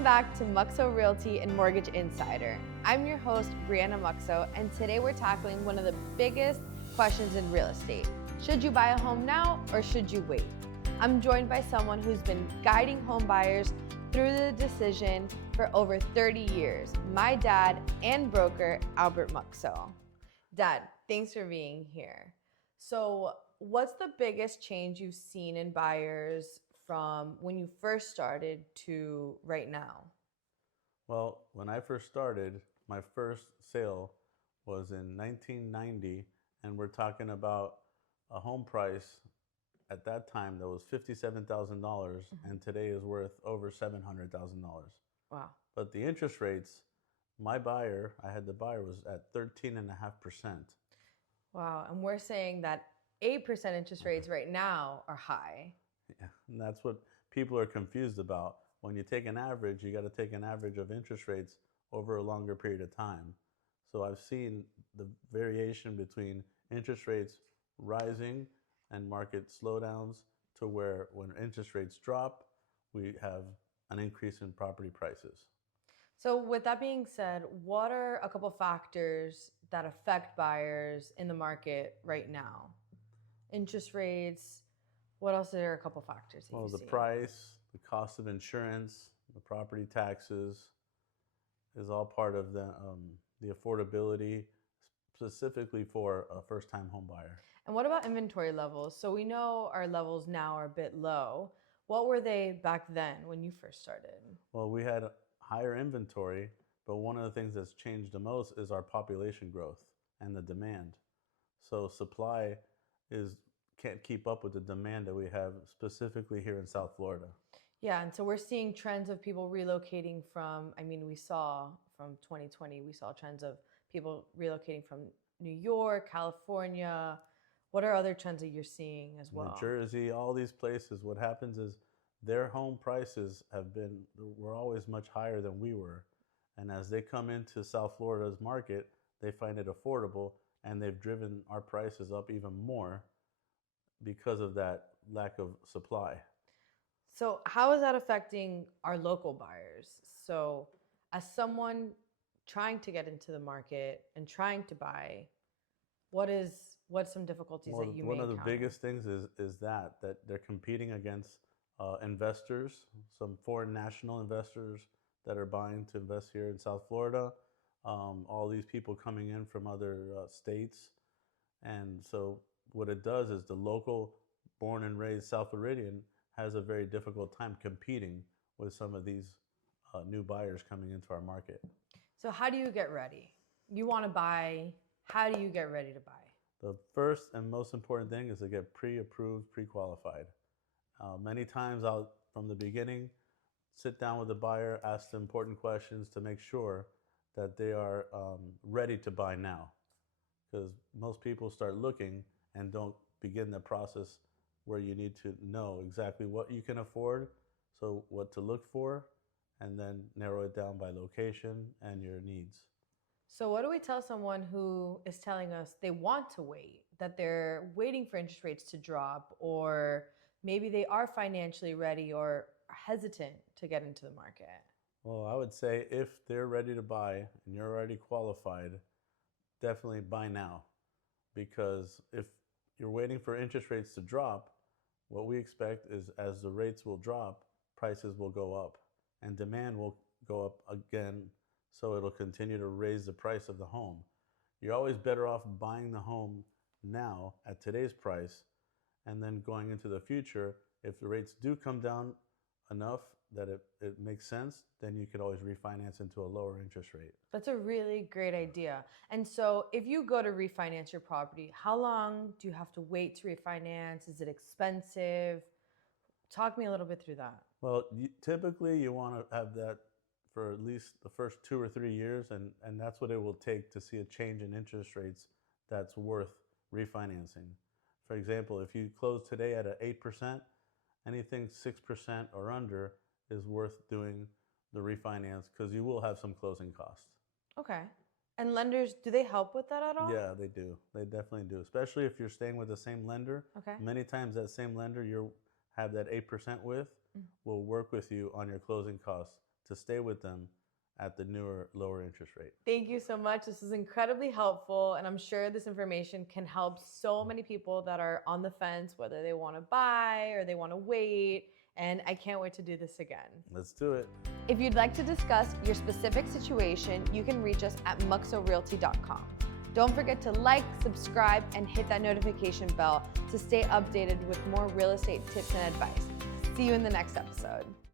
Welcome back to Muxo Realty and Mortgage Insider. I'm your host, Brianna Muxo, and today we're tackling one of the biggest questions in real estate. Should you buy a home now or should you wait? I'm joined by someone who's been guiding home buyers through the decision for over 30 years, my dad and broker, Albert Muxo. Dad, thanks for being here. So, what's the biggest change you've seen in buyers from when you first started to right now? Well, when I first started, my first sale was in 1990, and we're talking about a home price at that time that was $57,000, and today is worth over $700,000. Wow. But the interest rates, I had the buyer was at 13.5%. Wow. And we're saying that 8% interest rates right now are high. Yeah, and that's what people are confused about. When you take an average, you got to take an average of interest rates over a longer period of time. So I've seen the variation between interest rates rising and market slowdowns to where when interest rates drop, we have an increase in property prices. So, with that being said, what are a couple factors that affect buyers in the market right now? Interest rates. What else are a couple factors that Well, you the see? price, the cost of insurance, the property taxes is all part of the affordability specifically for a first-time home buyer. And what about inventory levels? So we know our levels now are a bit low. What were they back then when you first started? Well, we had higher inventory, but one of the things that's changed the most is our population growth and the demand. So supply is can't keep up with the demand that we have specifically here in South Florida. Yeah, and so we're seeing trends of people relocating from, we saw from 2020, we saw trends of people relocating from New York, California. What are other trends that you're seeing as New well? Jersey, all these places, what happens is their home prices were always much higher than we were. And as they come into South Florida's market, they find it affordable and they've driven our prices up even more because of that lack of supply. So, how is that affecting our local buyers? So, as someone trying to get into the market and trying to buy, what's some difficulties Well, that you may one of the encounter? biggest things is that they're competing against investors, some foreign national investors that are buying to invest here in South Florida. All these people coming in from other states, and so what it does is the local, born and raised South Floridian has a very difficult time competing with some of these new buyers coming into our market. So, how do you get ready? You want to buy, how do you get ready to buy? The first and most important thing is to get pre-approved, pre-qualified. Many times I'll, from the beginning, sit down with the buyer, ask the important questions to make sure that they are ready to buy now. Because most people start looking and don't begin the process where you need to know exactly what you can afford, so what to look for, and then narrow it down by location and your needs. So, what do we tell someone who is telling us they want to wait, that they're waiting for interest rates to drop, or maybe they are financially ready or hesitant to get into the market? Well, I would say if they're ready to buy and you're already qualified, definitely buy now. Because if you're waiting for interest rates to drop, what we expect is as the rates will drop, prices will go up and demand will go up again. So it'll continue to raise the price of the home. You're always better off buying the home now at today's price and then going into the future. If the rates do come down enough that it makes sense, then you could always refinance into a lower interest rate. That's a really great idea. And so, if you go to refinance your property, how long do you have to wait to refinance? Is it expensive? Talk me a little bit through that. Well, typically you want to have that for at least the first 2 or 3 years, and that's what it will take to see a change in interest rates that's worth refinancing. For example, if you close today at an 8%, anything 6% or under is worth doing the refinance because you will have some closing costs. Okay. And lenders, do they help with that at all? Yeah, they do. They definitely do, especially if you're staying with the same lender. Okay. Many times that same lender you have that 8% with Mm. will work with you on your closing costs to stay with them at the newer, lower interest rate. Thank you so much. This is incredibly helpful, and I'm sure this information can help so many people that are on the fence, whether they want to buy or they want to wait, and I can't wait to do this again. Let's do it. If you'd like to discuss your specific situation, you can reach us at muxorealty.com. Don't forget to like, subscribe, and hit that notification bell to stay updated with more real estate tips and advice. See you in the next episode.